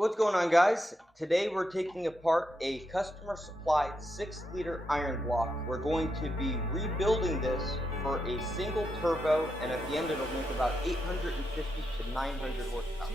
What's going on, guys? Today we're taking apart a customer supplied 6-liter iron block. We're going to be rebuilding this for a single turbo, and at the end it'll make about 850 to 900 horsepower.